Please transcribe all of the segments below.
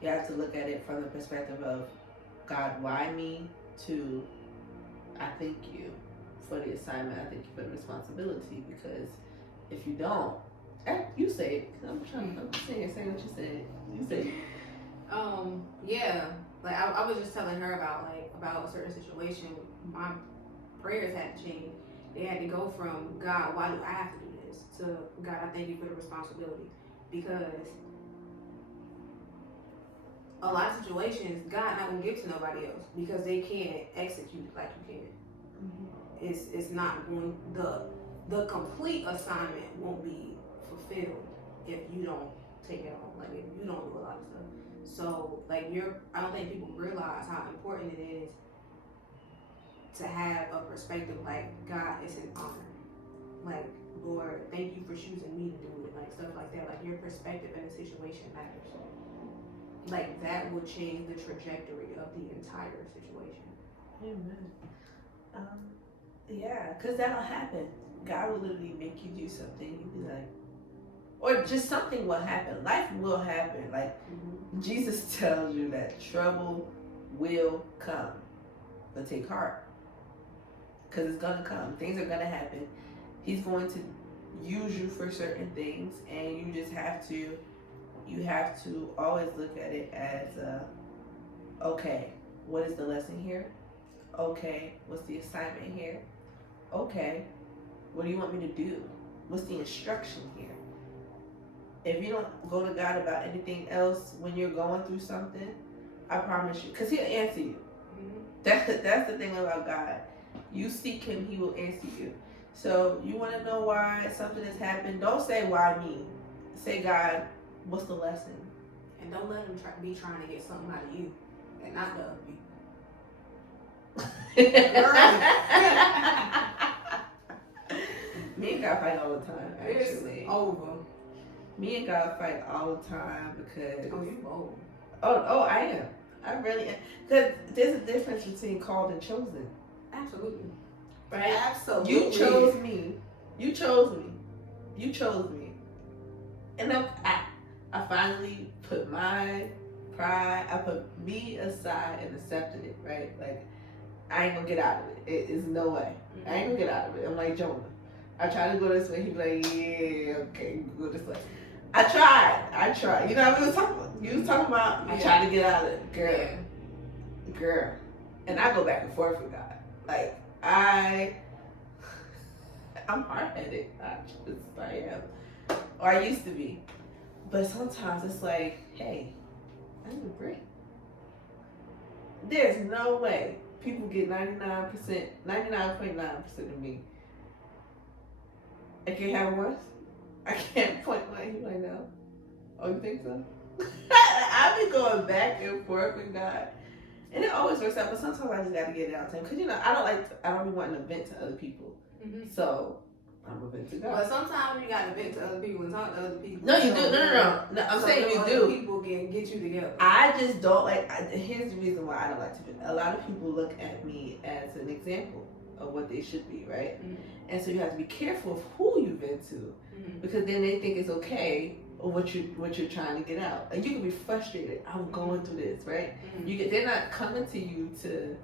You have to look at it from the perspective of, God, why me? To, I thank you for the assignment. I thank you for the responsibility. Because if you don't, you say it. I'm saying what you said. You say it. Yeah. Like I was just telling her about a certain situation. My prayers had to change. They had to go from, God, why do I have to do this, to, God, I thank you for the responsibility. Because a lot of situations, God not gonna give to nobody else because they can't execute it like you can. Mm-hmm. It's not going, the complete assignment won't be fulfilled if you don't take it on. Like if you don't do a lot of stuff. So like I don't think people realize how important it is to have a perspective like, God, it's an honor. Like, Lord, thank you for choosing me to do it. Like stuff like that. Like your perspective in a situation matters. Like that will change the trajectory of the entire situation. Amen. Yeah, because that'll happen. God will literally make you do something. You'll be like, or just something will happen. Life will happen. Like Jesus tells you that trouble will come, but take heart, because it's gonna come. Things are gonna happen. He's going to use you for certain things, and you just have to. You have to always look at it as, okay, what is the lesson here? Okay, what's the assignment here? Okay, what do you want me to do? What's the instruction here? If you don't go to God about anything else when you're going through something, I promise you, because He'll answer you. Mm-hmm. That's the thing about God. You seek Him, He will answer you. So you want to know why something has happened? Don't say, why me? Say, God, what's the lesson? And don't let Him be trying to get something out of you and not the other people. Me and God fight all the time, actually. It's over. Me and God fight all the time because... Oh, you bold. Oh, I am. I really am. Because there's a difference between called and chosen. Absolutely. Right? Absolutely. You chose me. You chose me. You chose me. And I finally put my pride, I put me aside and accepted it, right? Like, I ain't gonna get out of it. It is no way. I ain't gonna get out of it. I'm like Jonah. I try to go this way. He be like, yeah, okay, go this way. I tried. You know what I mean? You was talking about, you tried to get out of it. Girl. And I go back and forth with God. Like, I'm hard-headed. I am. Or I used to be. But sometimes it's like, hey, I need a break. There's no way people get 99.9% of me. I can't have worse. I can't point my head right now. Oh, you think so? I've been going back and forth with God. And it always works out, but sometimes I just gotta get it out to Him. Because, you know, I don't be wanting to vent to other people. Mm-hmm. So, I'm a vent to God. But sometimes you gotta vent to other people and talk to other people. No, you do. No. I'm saying you do. People can get you together. I just don't like, here's the reason why I don't like to vent. A lot of people look at me as an example of what they should be, right? Mm-hmm. And so you have to be careful of who you vent to. Mm-hmm. Because then they think it's okay or what you're trying to get out. Like, you can be frustrated. I'm going through this, right? Mm-hmm. They're not coming to you to,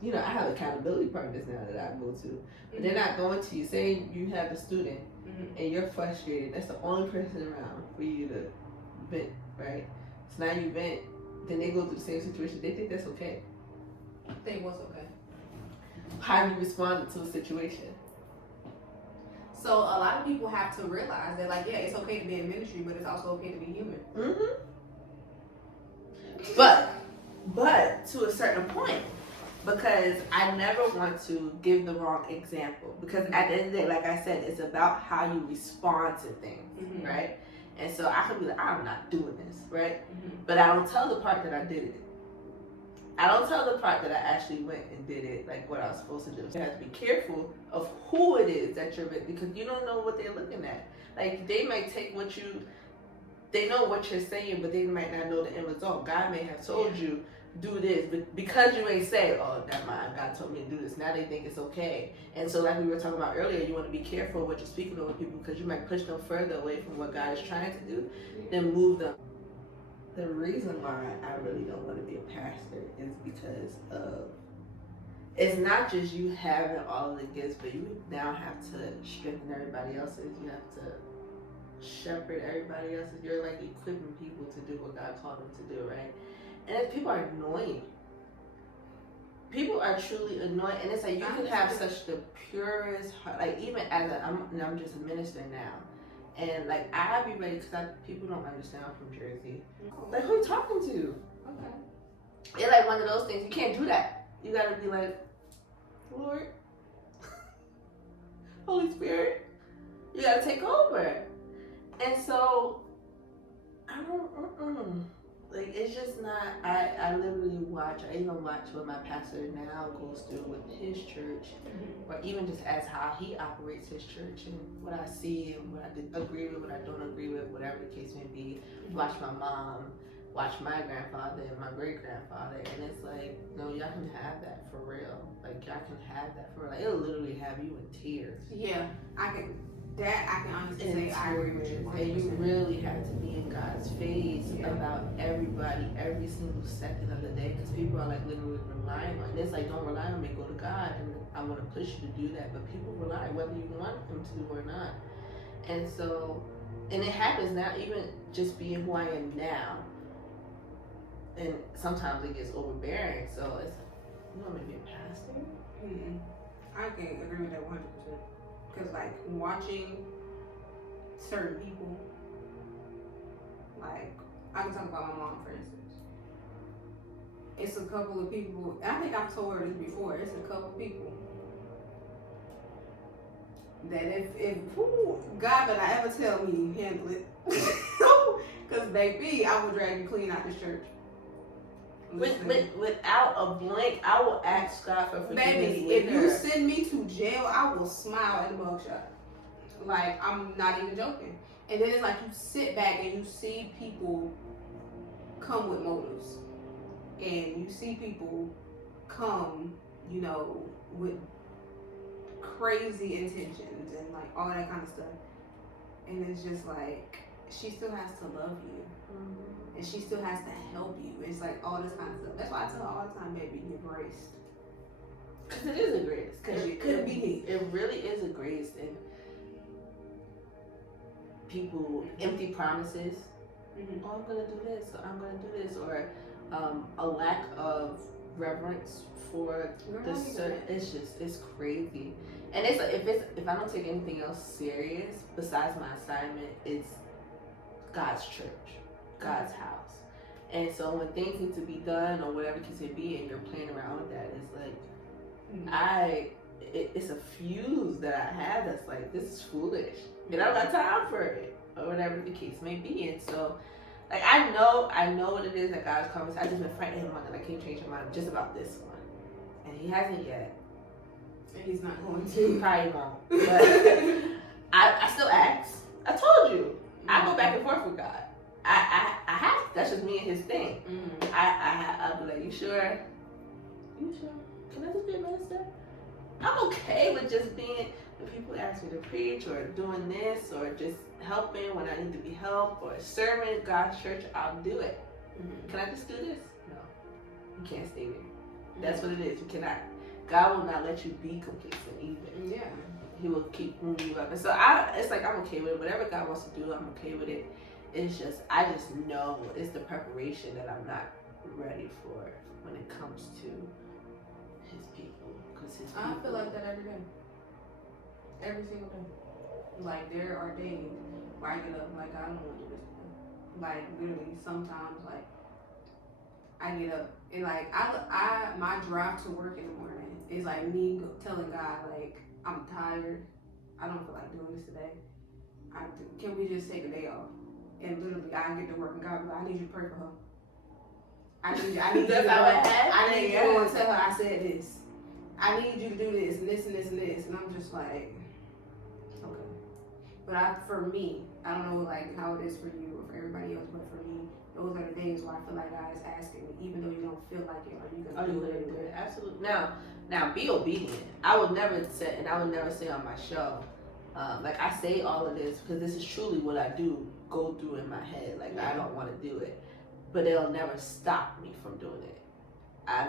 you know, I have accountability partners now that I go to, but they're not going to you. Say you have a student and you're frustrated. That's the only person around for you to vent, right? So now you vent, then they go through the same situation. They think that's okay. Think what's okay? How you responded to a situation. So a lot of people have to realize that, like, yeah, it's okay to be in ministry, but it's also okay to be human. Mm-hmm. But to a certain point, because I never want to give the wrong example. Because at the end of the day, like I said, it's about how you respond to things, right? And so I could be like, I'm not doing this, right? But I don't tell the part that I did it. I don't tell the part that I actually went and did it, like what I was supposed to do. You have to be careful of who it is that you're with, because you don't know what they're looking at. Like, they might take they know what you're saying, but they might not know the end result. God may have told you, do this, but because you ain't say, oh, never mind, God told me to do this, now they think it's okay. And so, like we were talking about earlier, you want to be careful what you're speaking over people, because you might push them further away from what God is trying to do, then move them. the reason why I really don't want to be a pastor is because of, it's not just you having all of the gifts, but you now have to strengthen everybody else's. You have to shepherd everybody else's. You're like equipping people to do what God called them to do, right? And if people are annoying. People are truly annoying, and it's like you can have such the purest heart. Like even as I'm just a minister now, and like I be ready because people don't understand I'm from Jersey. Like who you talking to? Okay. It's like one of those things. You can't do that. You gotta be like, Lord, Holy Spirit, you gotta take over. And so I don't. Like, it's just not, I literally watch, I even watch what my pastor now goes through with his church, or even just as how he operates his church, and what I see, and what I agree with, what I don't agree with, whatever the case may be. Watch my mom, watch my grandfather and my great-grandfather, and it's like, no, y'all can have that for real. Like, y'all can have that for real. Like, it'll literally have you in tears. Yeah, I can honestly say I agree with you. And you really have to be in God's face about everybody, every single second of the day, because people are like literally relying on it. It's like, don't rely on me, go to God, and I want to push you to do that, but people rely whether you want them to or not. And so, and it happens now, even just being who I am now, and sometimes it gets overbearing. So it's like, you want me to be a pastor? I can agree with that 100%. Because, like, watching certain people, like, I can talk about my mom, for instance. It's a couple of people, I think I've told her this before, it's a couple of people that if God better ever tell me, handle it. Because, baby, I will drag you clean out this church. Without a blink, I will ask God for forgiveness. Baby, if you send me to jail, I will smile at the mugshot. Like, I'm not even joking. And then it's like you sit back and you see people come with motives. And you see people come, you know, with crazy intentions and like all that kind of stuff. And it's just like, she still has to love you. And she still has to help you. It's like all this kind of stuff. That's why I tell her all the time, baby, you're graced. Because it is a grace. Because it could be me. It really is a grace. And people, empty promises. Oh, I'm going to do this. Or I'm going to do this. Or a lack of reverence for the certain. It's crazy. And it's like, if I don't take anything else serious besides my assignment, it's God's church. God's house. And so when things need to be done or whatever it may be and you're playing around with that, it's like it's a fuse that I have that's like, this is foolish. And I don't got time for it. Or whatever the case may be. And so like I know what it is that God's calling. I just been fighting him on and I can't change my mind just about this one. And he hasn't yet. And he's not going to. He probably won't. But I still ask. I told you. I go back and forth with God. I have, that's just me and his thing. I'll be like, you sure? You sure? Can I just be a minister? I'm okay with just being, when people ask me to preach or doing this or just helping when I need to be helped or serving God's church, I'll do it. Can I just do this? No. You can't stay there. That's what it is. You cannot. God will not let you be complacent either. Yeah. He will keep moving you up. And so it's like I'm okay with it. Whatever God wants to do, I'm okay with it. It's just, I just know it's the preparation that I'm not ready for when it comes to his people. I feel like that every day. Every single day. Like, there are days where I get up, like, I don't want to do this today. Like, literally, sometimes, like, I get up, and, like, my drive to work in the morning is, like, me telling God, like, I'm tired. I don't feel like doing this today. Can we just take a day off? And literally, I get to work, and God be like, I need you to pray for her. I need you to go and tell her I said this. I need you to do this and this and this and this. And I'm just like, okay. But for me, I don't know like how it is for you or for everybody else, but for me, those are the days where I feel like God is asking me, even though you don't feel like it, are you going to do it? Absolutely. Now be obedient. I would never say, and I would never say on my show, like I say all of this because this is truly what I do go through in my head. Like I don't want to do it. but it'll never stop me from doing it. I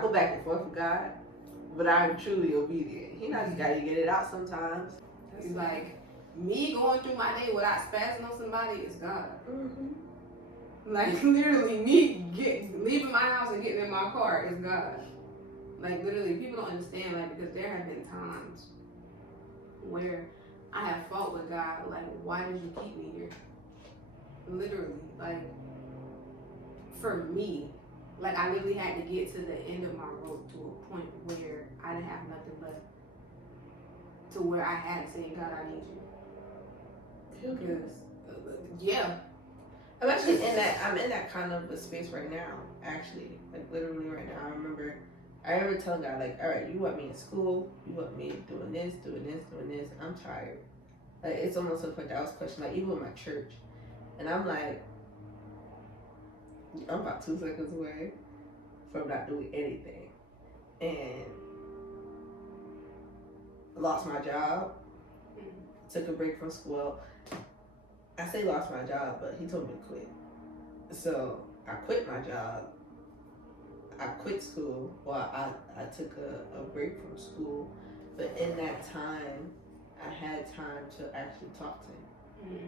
go back and forth with God, but I'm truly obedient. He knows you gotta get it out sometimes. It's like me going through my day without spazzing on somebody is God. Like literally me leaving my house and getting in my car is God. Like literally people don't understand, like, because there have been times where I have fought with God, like, why did you keep me here? Literally, like, for me, like, I literally had to get to the end of my rope to a point where I didn't have nothing left, to where I had to say, God, I need you. Because, yeah. I'm actually I'm in that kind of a space right now, actually. Like, literally right now. I remember telling God, like, all right, you want me in school, you want me doing this, I'm tired. Like, it's almost to the point that I was questioning, like, even with my church. And I'm like, I'm about 2 seconds away from not doing anything. And I lost my job, took a break from school. I say lost my job, but he told me to quit. So I quit my job. I quit school. Well, I took a break from school. But in that time, I had time to actually talk to him.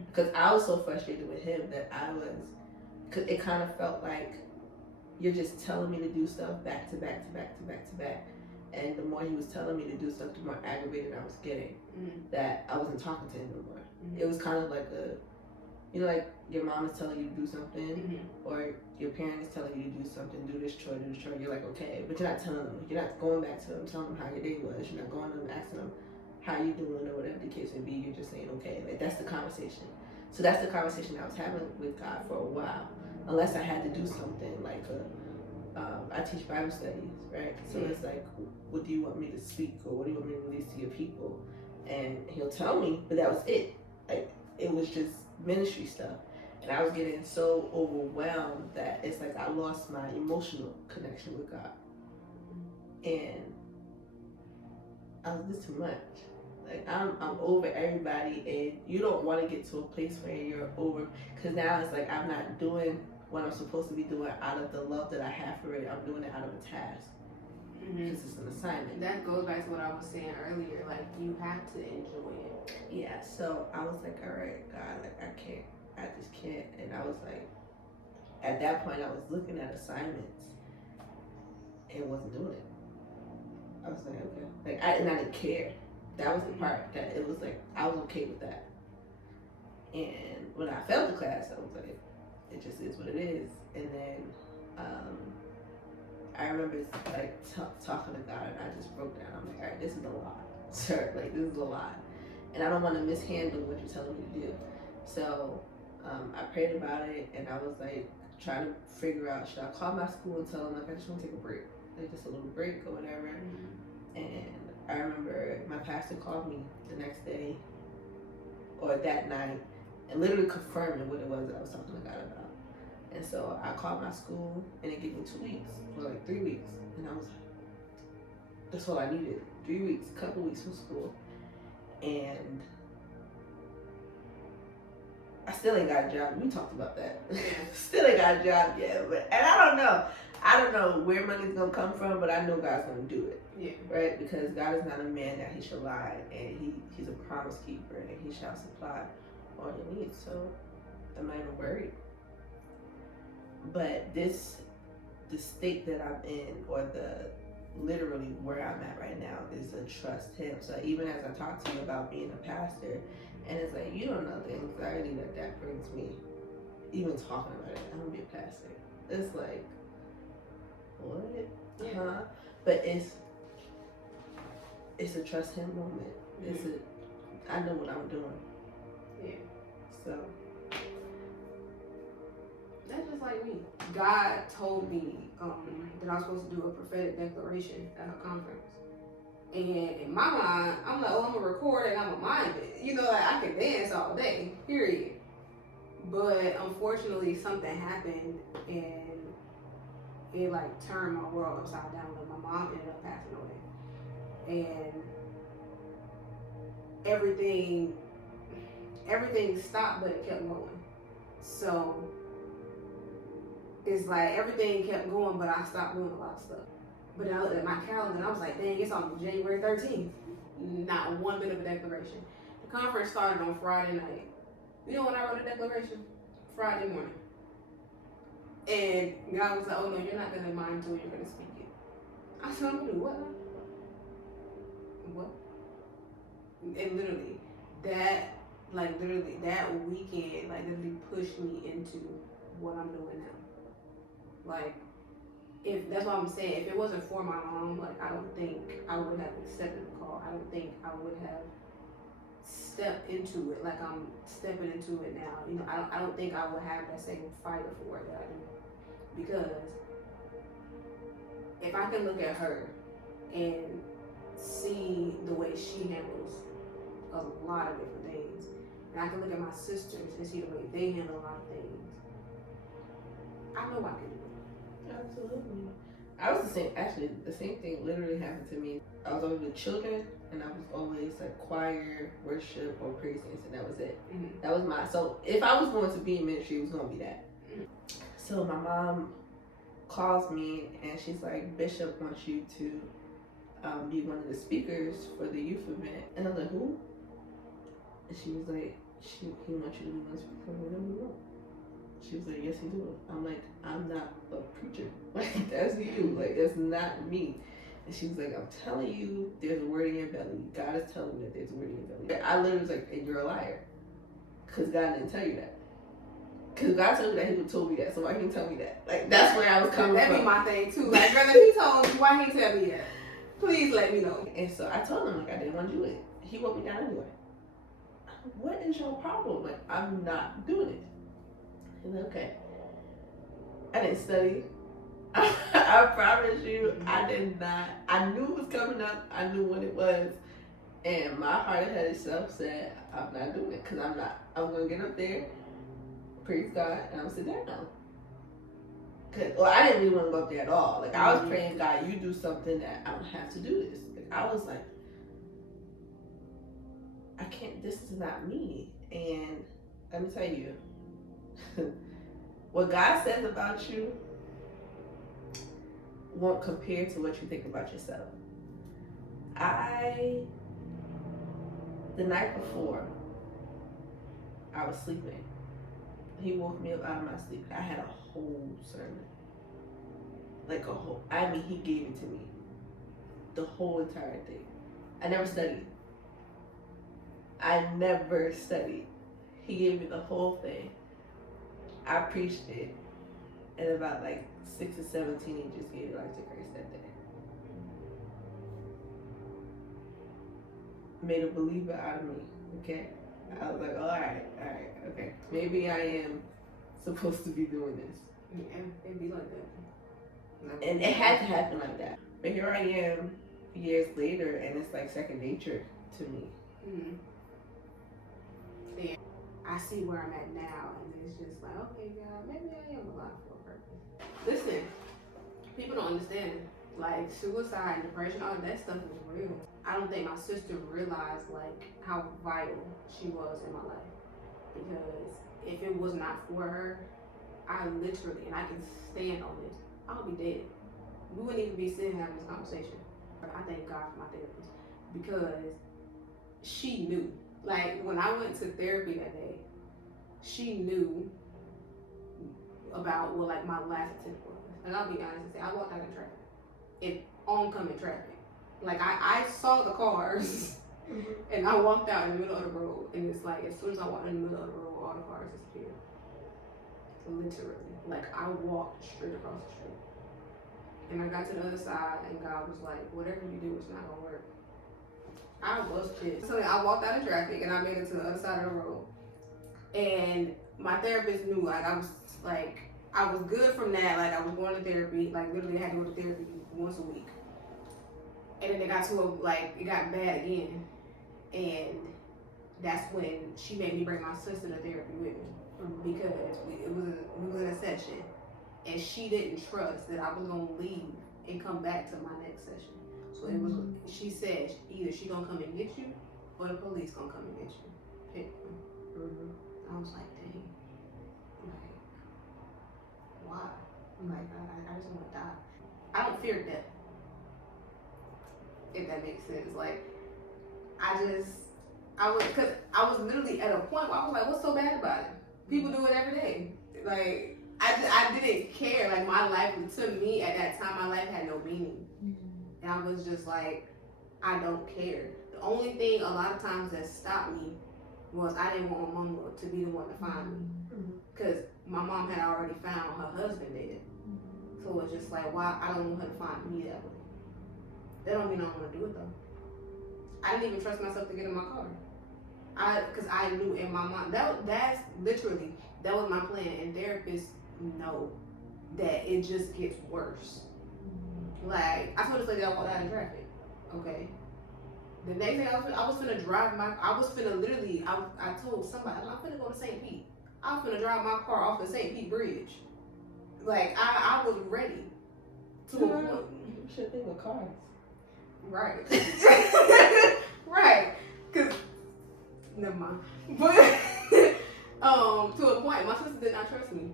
Because I was so frustrated with him that because it kind of felt like you're just telling me to do stuff back to back. And the more he was telling me to do stuff, the more aggravated I was getting. That I wasn't talking to him no more. It was kind of like like your mom is telling you to do something, or your parent is telling you to do something, do this chore. You're like, okay, but you're not telling them. You're not going back to them, telling them how your day was. You're not going to them, asking them how you doing or whatever the case may be. You're just saying, okay, like that's the conversation. So that's the conversation I was having with God for a while, unless I had to do something like I teach Bible studies, right? So it's like, what do you want me to speak, or what do you want me to release to your people? And he'll tell me, but that was it. Like, it was just ministry stuff. And I was getting so overwhelmed that it's like I lost my emotional connection with God. And I was just too much. Like, I'm over everybody, and you don't want to get to a place where you're over, because now it's like I'm not doing what I'm supposed to be doing out of the love that I have for it. I'm doing it out of a task. Because it's an assignment. That goes back to what I was saying earlier. Like, you have to enjoy it. Yeah, so I was like, all right, God, like, I just can't. And I was like, at that point, I was looking at assignments and wasn't doing it. I was like, okay. Like, I didn't care. That was the part that it was like, I was okay with that. And when I failed the class, I was like, it just is what it is. And then, I remember like talking to God, and I just broke down. I'm like, all right, this is a lot, sir. Like, this is a lot, and I don't want to mishandle what you're telling me to do. So I prayed about it, and I was like trying to figure out, should I call my school and tell them, like, I just want to take a break, like just a little break or whatever. And I remember my pastor called me the next day or that night and literally confirming what it was that I was talking to God about. And so I called my school, and it gave me 2 weeks, or like 3 weeks. And I was like, that's all I needed. 3 weeks, a couple weeks from school. And I still ain't got a job. We talked about that. Still ain't got a job yet. And I don't know where money's going to come from, but I know God's going to do it. Yeah. Right? Because God is not a man that he shall lie. And he's a promise keeper, and he shall supply all your needs. So I'm not even worried. But the state that I'm in, or literally where I'm at right now, is to trust him. So even as I talk to you about being a pastor, and it's like, you don't know the anxiety that brings me, even talking about it. I'm gonna be a pastor. It's like, what? Huh? But it's a trust him moment. I know what I'm doing. Yeah. So. That's just like me. God told me that I was supposed to do a prophetic declaration at a conference. And in my mind, I'm like, oh, I'm going to record it, I'm going to mind it. You know, like, I can dance all day, period. But unfortunately, something happened, and it, like, turned my world upside down. Like, my mom ended up passing away. And everything stopped, but it kept going. So it's like everything kept going, but I stopped doing a lot of stuff. But then I looked at my calendar and I was like, dang, it's on January 13th. Not one bit of a declaration. The conference started on Friday night. You know when I wrote a declaration? Friday morning. And God was like, oh no, you're not gonna mind until you're gonna speak it. I said, I'm gonna do what? What? And literally, that weekend, like literally pushed me into what I'm doing now. Like, if that's what I'm saying, if it wasn't for my mom, like I don't think I would have accepted the call. I don't think I would have stepped into it like I'm stepping into it now. You know, I don't think I would have that same fire for it that I do. Because if I can look at her and see the way she handles a lot of different things, and I can look at my sisters and see the way they handle a lot of things, I know I can do it. Absolutely. I was the same thing literally happened to me. I was always with children, and I was always like choir, worship, or praise dance, and that was it. Mm-hmm. That was so if I was going to be in ministry, it was going to be that. Mm-hmm. So my mom calls me, and she's like, Bishop wants you to be one of the speakers for the youth event. And I was like, who? And she was like, he wants you to be one speaker. Whatever you want. She was like, yes, he do. I'm like, I'm not a preacher. Like, that's you. Like, that's not me. And she was like, I'm telling you, there's a word in your belly. God is telling you that there's a word in your belly. I literally was like, and you're a liar. Because God didn't tell you that. Because God told me that, he would told me that. So why he didn't tell me that? Like, that's where I was coming from. That'd be my thing, too. Like, brother, he told you, why he didn't tell me that? Please let me know. And so I told him, like, I didn't want to do it. He wrote me down anyway. What is your problem? Like, I'm not doing it. He's like, okay. I didn't study. I promise you, I did not. I knew it was coming up. I knew what it was. And my hard-headed self said, I'm not doing it because I'm not. I'm going to get up there, praise God, and I'm sit down. Well, I didn't really want to go up there at all. Like, I was praying, God, you do something that I don't have to do this. Like, I was like, I can't, this is not me. And let me tell you, what God says about you won't compare to what you think about yourself. The night before, I was sleeping. He woke me up out of my sleep. I had a whole sermon. He gave it to me. The whole entire thing. I never studied. He gave me the whole thing. I preached it. And about 6 or 7 teenagers gave their life to Christ that day. Made a believer out of me, okay? I was like, alright, okay. Maybe I am supposed to be doing this. Yeah, it'd be like that. And it had to happen like that. But here I am years later, and it's like second nature to me. Mm-hmm. Yeah. I see where I'm at now, and it's just like, okay, God, maybe I am alive for a purpose. Listen, people don't understand it. Like, suicide, depression, all that stuff is real. I don't think my sister realized, how vital she was in my life. Because if it was not for her, I literally, and I can stand on this, I would be dead. We wouldn't even be sitting having this conversation. I thank God for my therapist. Because she knew. When I went to therapy that day, she knew about what, my last attempt was. And I'll be honest and say, I walked out of traffic. In oncoming traffic. I saw the cars and I walked out in the middle of the road, and it's like as soon as I walked in the middle of the road, all the cars disappeared. Literally. I walked straight across the street. And I got to the other side, and God was like, whatever you do, it's not gonna work. I was pissed. So I walked out of traffic and I made it to the other side of the road. And my therapist knew I was good from that. I was going to therapy. Literally I had to go to therapy once a week. And then it got it got bad again. And that's when she made me bring my sister to therapy with me. Because we was in a session. And she didn't trust that I was going to leave and come back to my next session. So it was, she said, either she going to come and get you, or the police going to come and get you. Pick one. I was like, dang. Why? I'm like, I just want to die. I don't fear death. If that makes sense. Like, because I was literally at a point where I was like, what's so bad about it? People do it every day. Like, I didn't care. Like, my life, to me, at that time, my life had no meaning. And I was just like, I don't care. The only thing a lot of times that stopped me was I didn't want my mom to be the one to find me. Because my mom had already found her husband dead. So it was just like, why? I don't want her to find me that way. That don't mean I don't want to do it though. I didn't even trust myself to get in my car. Because I knew in my mind, that's literally, that was my plan. And therapists know that it just gets worse. Like, I told this lady I walked out in traffic. Okay. The next day I was finna drive I told somebody, I'm finna go to St. Pete. I was finna drive my car off the St. Pete Bridge. Like, I was ready to a point. You should think with cars. Right. Right. Cause never mind. But to a point, my sister did not trust me.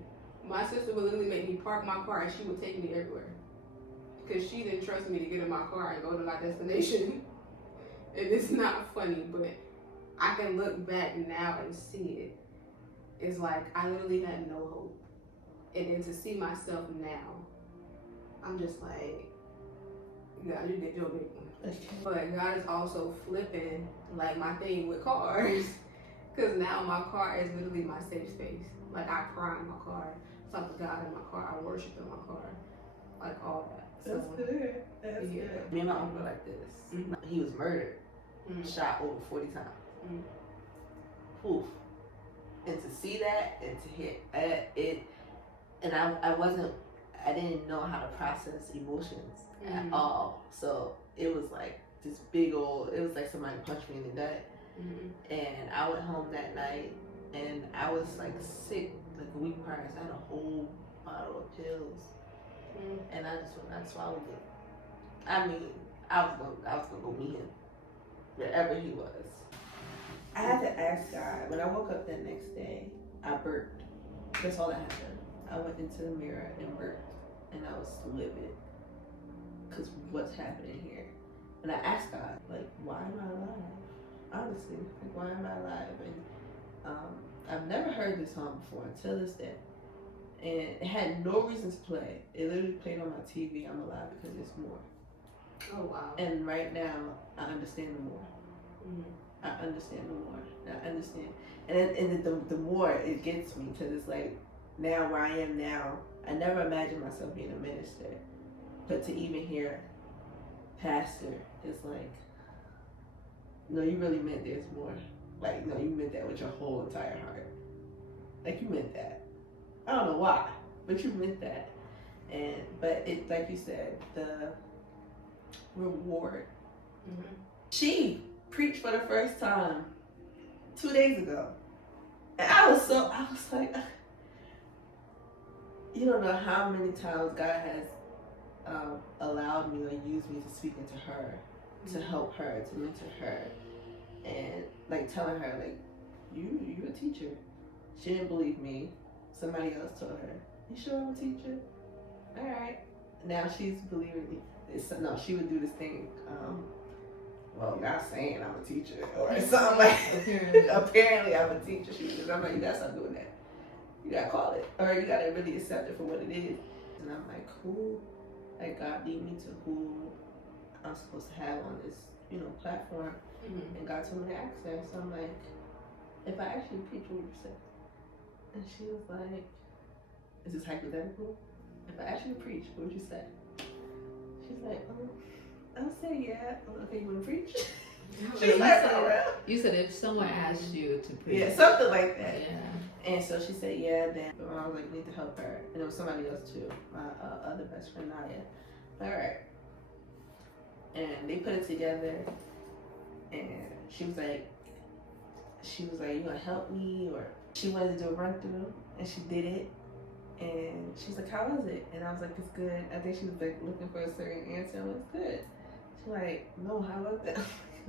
My sister would literally make me park my car and she would take me everywhere. Because she didn't trust me to get in my car and go to my destination. And it's not funny, but I can look back now and see it. It's like I literally had no hope. And then to see myself now, I'm just like, God, you did your big one. But God is also flipping like my thing with cars. Because now my car is literally my safe space. Like, I cry in my car, talk to God in my car, I worship in my car, like all that. That's good. That's good. Me and my uncle were like this. Mm-hmm. He was murdered, shot over 40 times. Oof. And to see that and to hear it, and I didn't know how to process emotions at all. So it was like this big old, it was like somebody punched me in the gut. And I went home that night and I was like sick, like a week prior. So I had a whole bottle of pills. And I swallowed it. I mean, I was gonna go meet him wherever he was. I had to ask God. When I woke up that next day, I burped. That's all that happened. I went into the mirror and burped, and I was livid. Cause what's happening here? And I asked God, like, why am I alive? Honestly, like, why am I alive? And I've never heard this song before until this day. And it had no reason to play. It literally played on my TV. I'm alive because it's more. Oh, wow. And right now, I understand the more. I understand the more. I understand. And the more it gets me, because it's like, now where I am now, I never imagined myself being a minister. But to even hear pastor, it's like, no, you really meant there's more. Like, no, you meant that with your whole entire heart. Like, you meant that. I don't know why, but you meant that. But it, like you said, the reward. She preached for the first time 2 days ago. And I was like, you don't know how many times God has allowed me or used me to speak into her, to help her, to mentor her. And like telling her, like, you're a teacher. She didn't believe me. Somebody else told her, you sure I'm a teacher? All right. Now she's believing me. No, she would do this thing. Well, not saying I'm a teacher or something like. Apparently I'm a teacher. I'm like, you gotta stop doing that. You gotta call it, or you gotta really accept it for what it is. And I'm like, who? Like, God lead me to who I'm supposed to have on this, platform. And God told me to ask her. So I'm like, if I actually preach, what would you say? And she was like, is this hypothetical? If I actually preach, what would you say? She's like, I would say, yeah. Okay, you want to preach? She's like, you said if someone asked you to preach. Yeah, something like that. Yeah. And so she said, yeah, then. But I was like, need to help her. And there was somebody else too, my other best friend, Naya. All right. And they put it together. And she was like, you gonna help me? Or she wanted to do a run through, and she did it. And she was like, how was it? And I was like, it's good. I think she was like looking for a certain answer. I was like, good. She's like, no, how was it?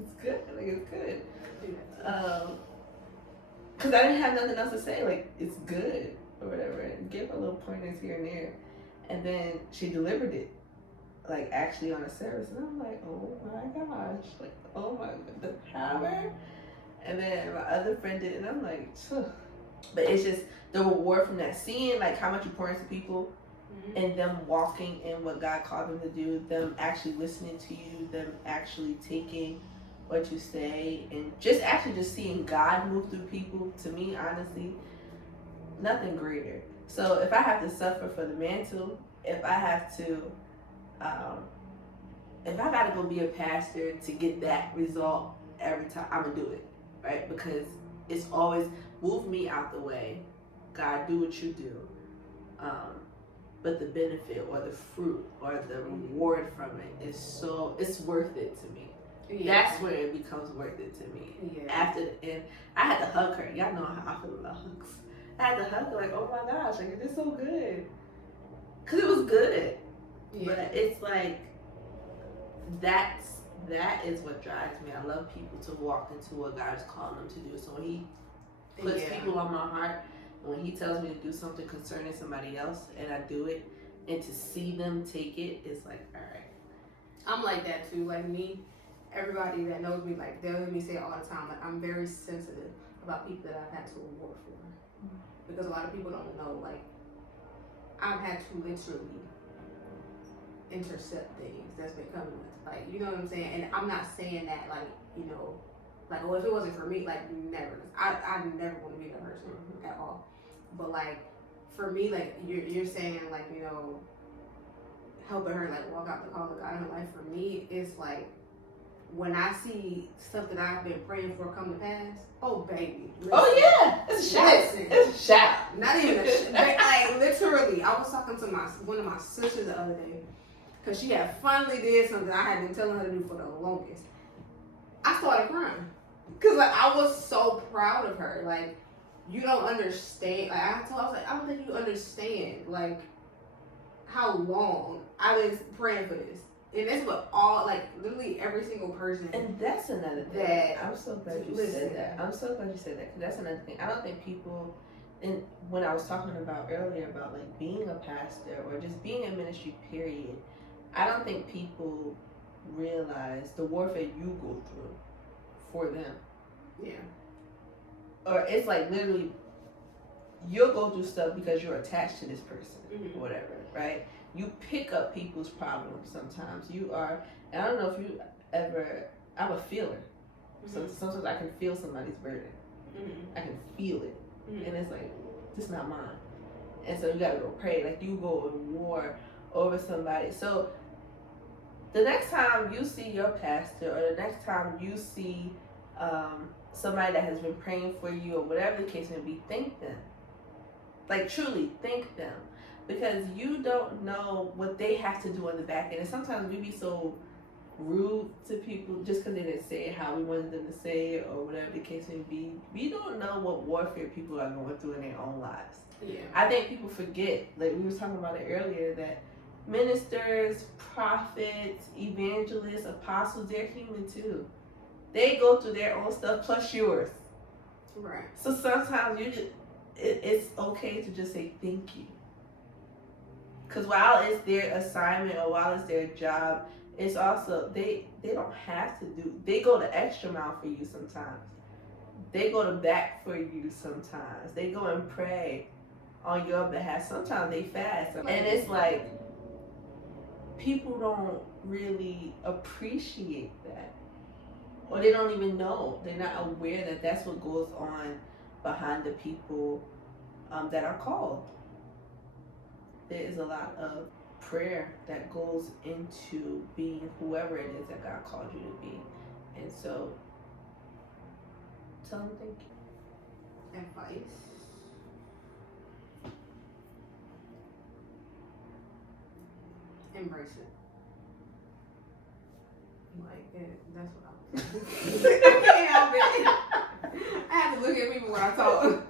It's good. Like, it's good. Because I didn't have nothing else to say. Like, it's good or whatever. And give her little pointers here and there. And then she delivered it, like actually on a service. And I'm like, oh my gosh. Like, oh my, the power. And then my other friend did it, and I'm like, ugh. But it's just the reward from that, seeing like how much you pour into people, and them walking in what God called them to do, them actually listening to you, them actually taking what you say, and just actually just seeing God move through people. To me, honestly, nothing greater. So if I have to suffer for the mantle, if I have to, if I gotta go be a pastor to get that result every time, I'm gonna do it, right? Because it's always move me out the way. God, do what you do. But the benefit or the fruit or the reward from it is so, it's worth it to me. Yeah. That's where it becomes worth it to me. Yeah. After the end, I had to hug her. Y'all know how I feel about hugs. I had to hug her like, oh my gosh, like, you're so good. Because it was good. Yeah. But it's like, that is what drives me. I love people to walk into what God is calling them to do. So when he puts people on my heart, when he tells me to do something concerning somebody else and I do it, and to see them take it, it's like, all right. I'm like that too. Like me, everybody that knows me, like they'll hear me say it all the time. Like I'm very sensitive about people that I've had to award for, because a lot of people don't know. Like I've had to literally intercept things that's been coming with. Like, you know what I'm saying? And I'm not saying that like, you know, like, oh, if it wasn't for me, like never. I never want to be that person at all. But like for me, like you're saying, like, you know, helping her like walk out the call of God in her life. For me, it's like when I see stuff that I've been praying for come to pass. Oh baby, listen. Oh yeah, it's a shout. Listen. It's a shout. Not even a like literally. I was talking to one of my sisters the other day because she had finally did something I had been telling her to do for the longest. I started crying because like I was so proud of her. Like, you don't understand. Like I was like, I don't think you understand like how long I was praying for this. And that's what all, like, literally every single person. And that's another thing. That, I'm so glad you said that. I'm so glad you said that, because that's another thing. I don't think people, and when I was talking about earlier about like being a pastor or just being in ministry, period, I don't think people realize the warfare you go through for them. Yeah. Or it's like literally, you'll go through stuff because you're attached to this person, or whatever, right? You pick up people's problems sometimes. You are, and I don't know if you ever, I'm a feeler. So sometimes I can feel somebody's burden. I can feel it. And it's like, this is not mine. And so you gotta go pray. Like, you go in war over somebody. So the next time you see your pastor, or the next time you see somebody that has been praying for you, or whatever the case may be, thank them. Like, truly, thank them. Because you don't know what they have to do on the back end. And sometimes we be so rude to people just because they didn't say it how we wanted them to say it, or whatever the case may be. We don't know what warfare people are going through in their own lives. Yeah. I think people forget, like we were talking about it earlier, that ministers, prophets, evangelists, apostles, they're human too. They go through their own stuff plus yours. Right. So sometimes it's okay to just say thank you. Because while it's their assignment or while it's their job, it's also, they don't have to do, they go the extra mile for you sometimes. They go the back for you sometimes. They go and pray on your behalf. Sometimes they fast. And it's like, people don't really appreciate that. Or they don't even know. They're not aware that that's what goes on behind the people that are called. There is a lot of prayer that goes into being whoever it is that God called you to be. And so, tell them thank you. Advice. Embrace it. Like, that's what I can't help it. I have to look at people when I talk.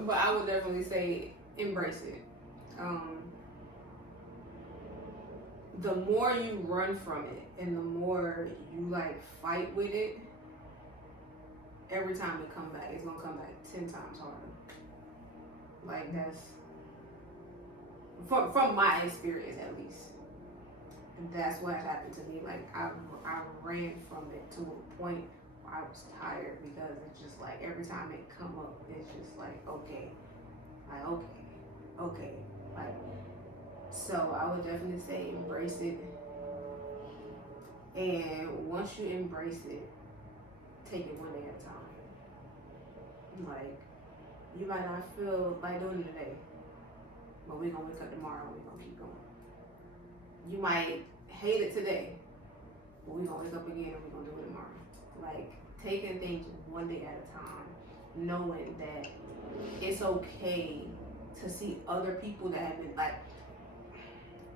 But I would definitely say embrace it. The more you run from it and the more you like fight with it, every time it comes back, it's gonna come back 10 times harder. Like from my experience at least. That's what happened to me. Like I ran from it to a point where I was tired because it's just like every time it come up, it's just like okay, like so I would definitely say embrace it. And once you embrace it, take it one day at a time. Like you might not feel like doing it today, but we're gonna wake up tomorrow and we're gonna keep going. You might hate it today, but we're gonna wake up again and we're gonna do it tomorrow. Like taking things one day at a time, knowing that it's okay to see other people that have been like,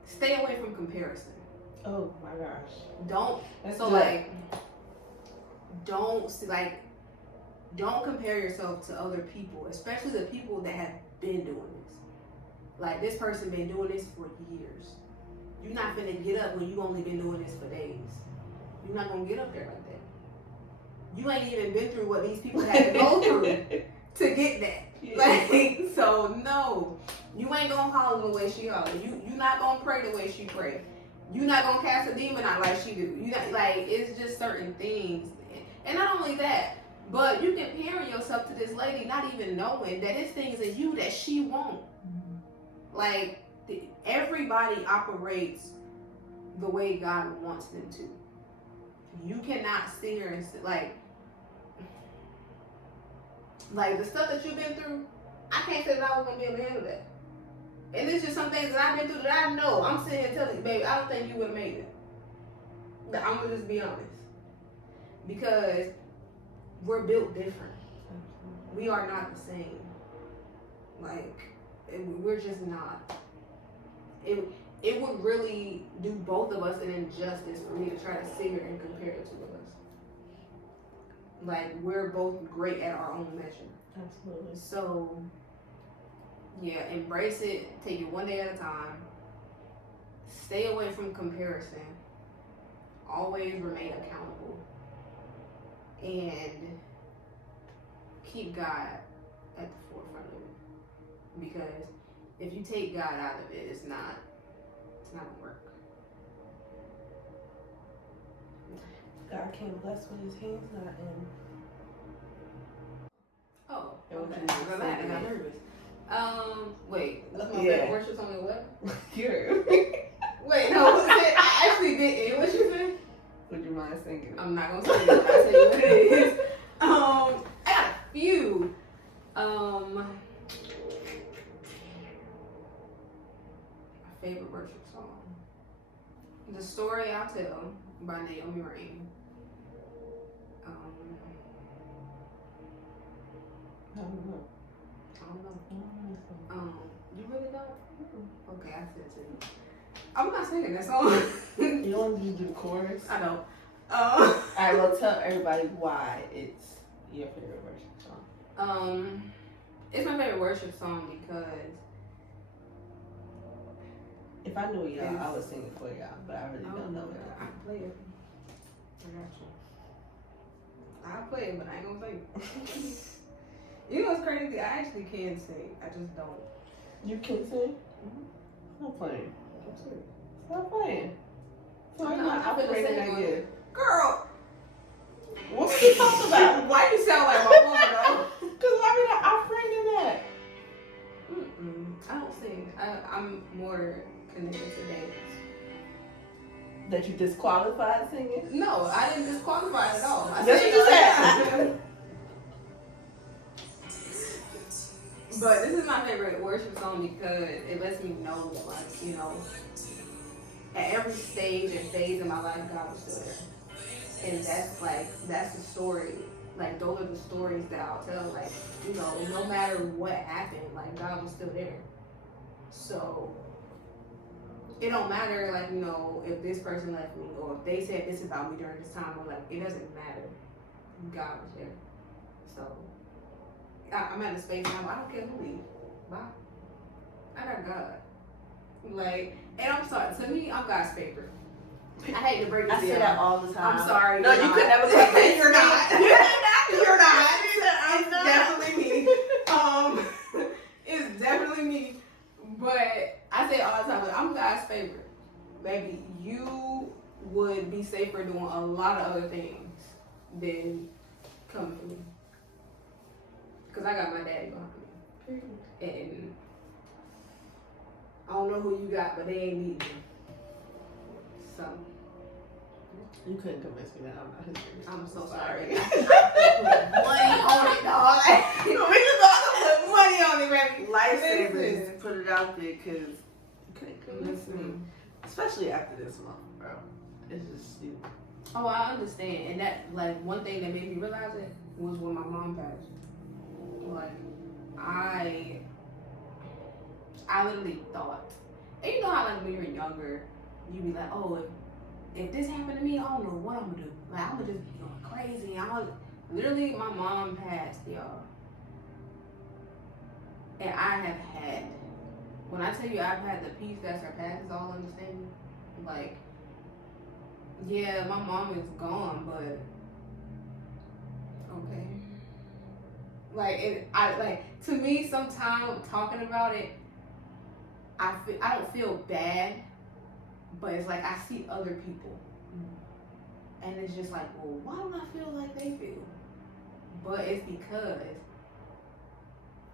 stay away from comparison. Oh my gosh. Don't That's so good. like don't compare yourself to other people, especially the people that have been doing this. Like this person been doing this for years. You're not gonna get up when you only been doing this for days. You're not gonna get up there like that. You ain't even been through what these people had to go through to get that. Yeah. Like, so no, you ain't gonna holler the way she holler. You not gonna pray the way she pray. You not gonna cast a demon out like she do. You not like it's just certain things, and not only that, but you comparing yourself to this lady, not even knowing that it's things in you that she won't. Like everybody operates the way God wants them to. You cannot sit here and like the stuff that you've been through. I can't say that I was gonna be able to handle that. And it's just some things that I've been through that I know. I'm sitting here telling you, baby, I don't think you would have made it. I'm gonna just be honest, because we're built different. We are not the same. Like we're just not. It would really do both of us an injustice for me to try to sit here and compare the two of us. Like we're both great at our own measure. Absolutely. So yeah, embrace it. Take it one day at a time. Stay away from comparison. Always remain accountable. And keep God at the forefront of it. Because if you take God out of it, it's not gonna work. God can't bless what his hands not in. Oh, And what okay. you just Relax, said. I'm nervous. Wait, what's my Yeah. favorite worship song in what? Here. Wait, no, what was it? I actually didn't. What you say? Would you mind singing? I'm not gonna say it. I'll tell you what it is. I got a few. My favorite worship song. The Story I'll Tell by Naomi Rain. I don't know. You really don't? Okay, I said to you. I'm not singing that song. You don't want to do the chorus? I don't. Alright, well tell everybody why it's your favorite worship song. It's my favorite worship song because If I knew y'all, I would sing it for y'all, but I really don't know it. I can play it. I got you. I'll play it, but I ain't gonna sing it. You know what's crazy? I actually can sing. I just don't. You can sing? Mhm. Stop playing. I'm serious. Stop playing. So I'm you're not not finna operating sing that on- good. Girl! What were you talking about? Why you sound like my woman though? Because why we not operating that? I don't sing. I'm more connected to dance. That you disqualified singing? No, I didn't disqualify it at all. I That's said what you it. said. But this is my favorite worship song because it lets me know that, like, you know, at every stage and phase in my life, God was still there. And that's the story. Like, those are the stories that I'll tell. Like, you know, no matter what happened, like, God was still there. So, it don't matter, like, you know, if this person left me or if they said this about me during this time. I'm like, it doesn't matter. God was there. So, I'm at a space now. I don't care who leaves. Bye. I got God. Like, and I'm sorry. To me, I'm God's favorite. I hate to break it I to say you. that all the time. I'm sorry. No, you're you not. could never come back. You're not. You're not. It's definitely me. It's definitely me. But I say be safer doing a lot of other things than coming for me. Because I got my daddy behind me. And I don't know who you got, but they ain't me. So. You couldn't convince me that I'm not his favorite. I'm so sorry. Money on it, dog. We just gotta put money on it, baby. Lifesavers, put it out there, because you couldn't convince me. Especially after this month, bro. It's just you. Oh, I understand. And that, like, one thing that made me realize it was when my mom passed. Like, I literally thought, and you know how, like, when you're younger, you be like, oh, if this happened to me, I don't know what I'm gonna do. Like, I'm gonna just be going crazy. Literally, my mom passed, y'all. And I have had, when I tell you I've had the peace that surpasses all understanding, like, yeah, my mom is gone, but okay. Like, to me, sometimes talking about it, I don't feel bad, but it's like I see other people, and it's just like, well, why don't I feel like they feel? But it's because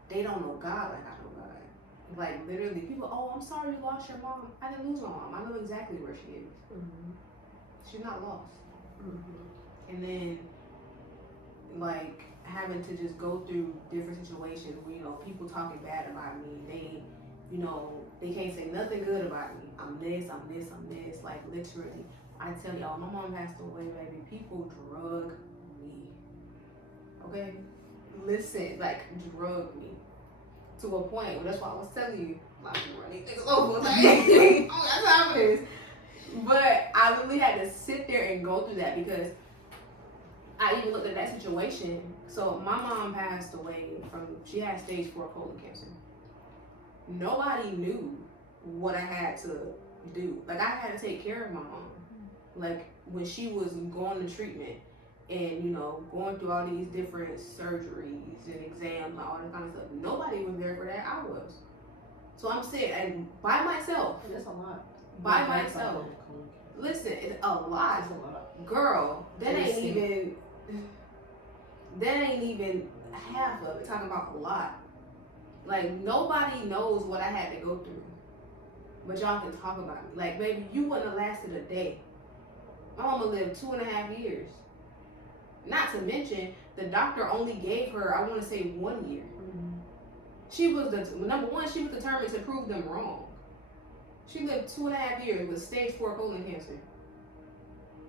they don't know God like I know God. Like, literally, people, oh, I'm sorry you lost your mom. I didn't lose my mom. I know exactly where she is. Mm-hmm. She's not lost. Mm-hmm. And then, like, having to just go through different situations where, you know, people talking bad about me, they, you know, they can't say nothing good about me. I'm this, I'm this, I'm this. Like, literally, I tell y'all, my mom passed away, baby. People drug me. Okay? Listen, like, drug me. To a point where that's why I was telling you, like, it's over. Like, I don't got time for this. But I literally had to sit there and go through that because I even looked at that situation. So my mom passed away she had stage 4 colon cancer. Nobody knew what I had to do. Like, I had to take care of my mom. Like, when she was going to treatment and, you know, going through all these different surgeries and exams and all that kind of stuff. Nobody was there for that. I was. So I'm sitting and by myself. And that's a lot. By myself. Listen, it's a lot. That's a lot. Girl, that ain't even half of it. Talking about a lot. Like, nobody knows what I had to go through. But y'all can talk about me. Like, baby, you wouldn't have lasted a day. My mama lived 2.5 years. Not to mention, the doctor only gave her, I want to say, 1 year. Mm-hmm. She was number one, she was determined to prove them wrong. She lived 2.5 years with stage 4 colon cancer.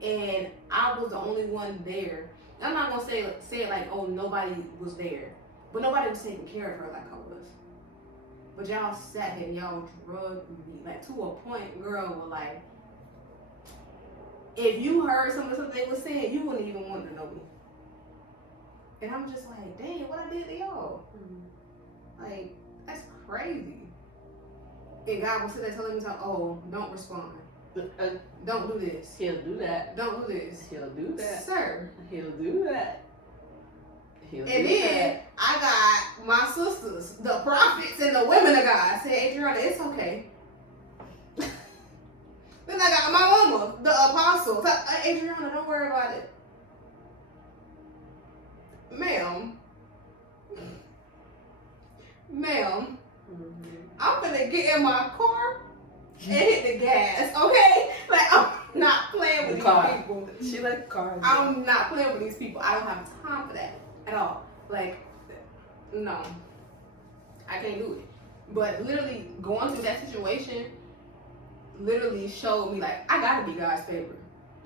And I was the only one there. I'm not going to say it like, oh, nobody was there. But nobody was taking care of her like I was. But y'all sat here and y'all drugged me. Like, to a point, girl, was like, if you heard some of the stuff they were saying, you wouldn't even want to know me. And I'm just like, dang, what I did to y'all? Like, that's crazy. And God will sit there telling me, oh, don't respond. Don't do this. He'll do that. Don't do this. He'll do that. Sir. He'll do that. And then I got my sisters, the prophets and the women of God, say, Adryonna, it's okay. Then I got my mama, the apostle. Adryonna, don't worry about it. Ma'am, I'm gonna get in my car and hit the gas, okay? Like, I'm not playing with these people. She like cars. I'm not playing with these people. I don't have time for that at all. Like, no, I can't do it. But literally going through that situation literally showed me, like, I gotta be God's favorite.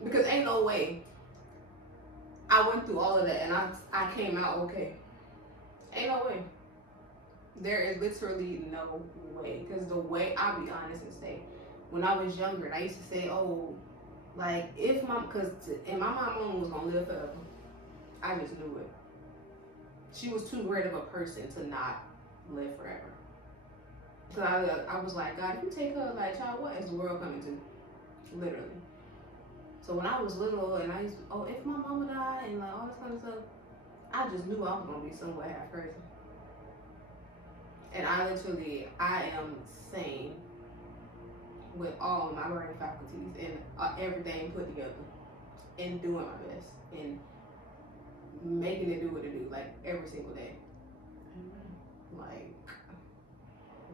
Because ain't no way I went through all of that and I came out okay. Ain't no way. There is literally no way. Because the way, I'll be honest and say, when I was younger, and I used to say, oh, like, if and my mom was gonna live forever. I just knew it. She was too great of a person to not live forever. So I was like, God, if you take her, like, child, what is the world coming to? Literally. So when I was little and I used to, oh, if my mama died and like all this kind of stuff, I just knew I was going to be somewhere half crazy. And I am sane with all of my brain faculties and everything put together. and doing my best and making it do what it do, like every single day. Like,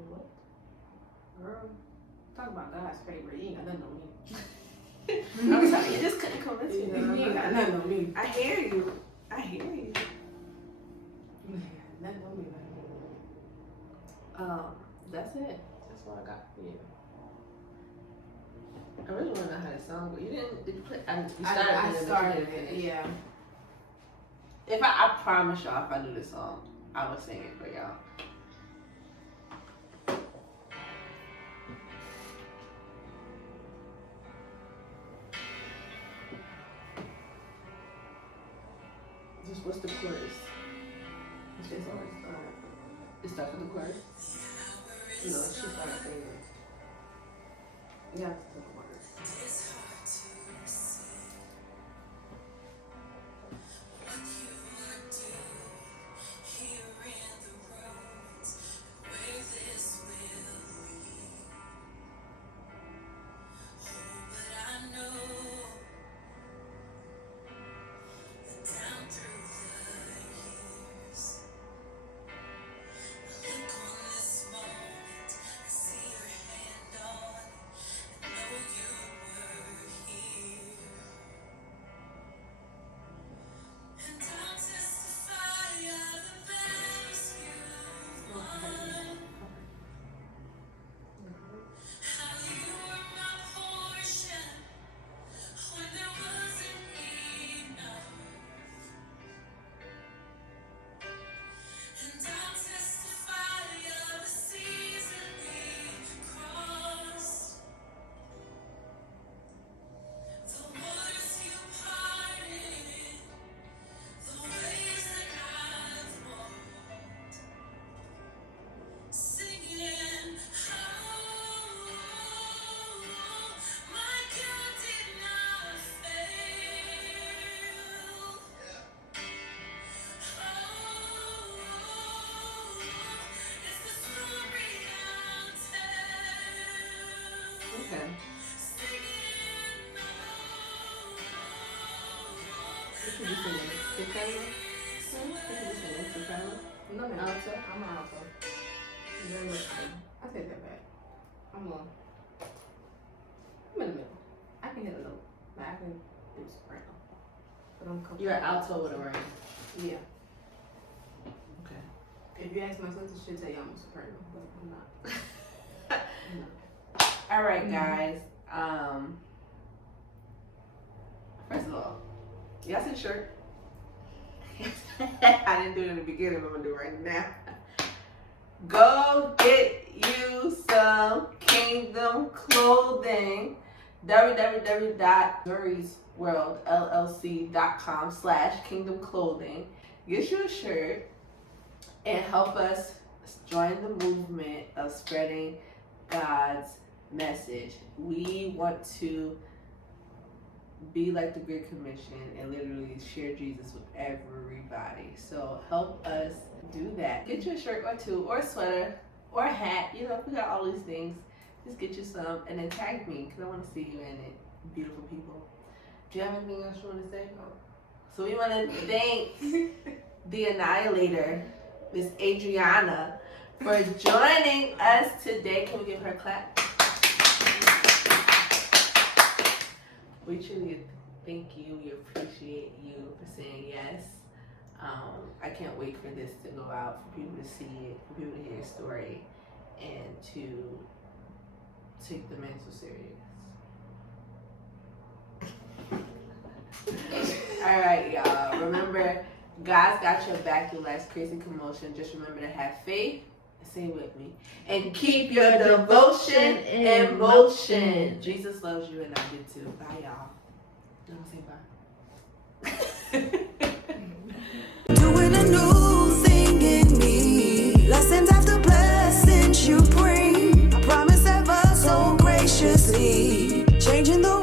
what? Girl, talk about God's favorite. You ain't got nothing on me. I'm sorry, you just couldn't convince me. You ain't got nothing on me. I hear you. I hear you. You ain't got nothing on me. That's it. That's all I got for you. I really want to know how the song goes. You didn't? Did you play? You started. I playing it, but you started didn't it. finish. Yeah. If I promise y'all, if I do this song, I will sing it for y'all. Just what's the chorus? It's just always start. It starts with the chorus. No, she started singing. Yeah, it's the chorus. Okay. You should be singing soprano. You can just sing soprano. No, man. Alto. I'm an alto. Very much so. I take that back. I'm in the middle. I can hit a note. Like, I can do soprano. But I'm comfortable. You're an alto with a ring. Yeah. Okay. If you ask my sister, she'll tell you I'm a soprano, but I'm not. I'm not. All right, guys. First of all, y'all see the shirt? I didn't do it in the beginning, but I'm gonna do it right now. Go get you some Kingdom clothing. www.zuri'sworldllc.com/Kingdom clothing. Get you a shirt and help us join the movement of spreading God's message. We want to be like the Great Commission and literally share Jesus with everybody. So help us do that. Get you a shirt or two, or a sweater, or a hat. You know, we got all these things. Just get you some and then tag me because I want to see you in it. Beautiful people. Do you have anything else you want to say? So we want to thank the Annihilator, Ms. Adryonna, for joining us today. Can we give her a clap? We truly thank you. We appreciate you for saying yes. I can't wait for this to go out, for people to see it, for people to hear your story, and to take the mantle serious. All right, y'all. Remember, God's got your back through life's crazy commotion. Just remember to have faith. Say it with me. And keep your devotion in motion. Jesus loves you and I do too. Bye, y'all. Don't say bye. Doing a new thing in me. Blessings after blessings you bring. I promise ever so graciously. Changing the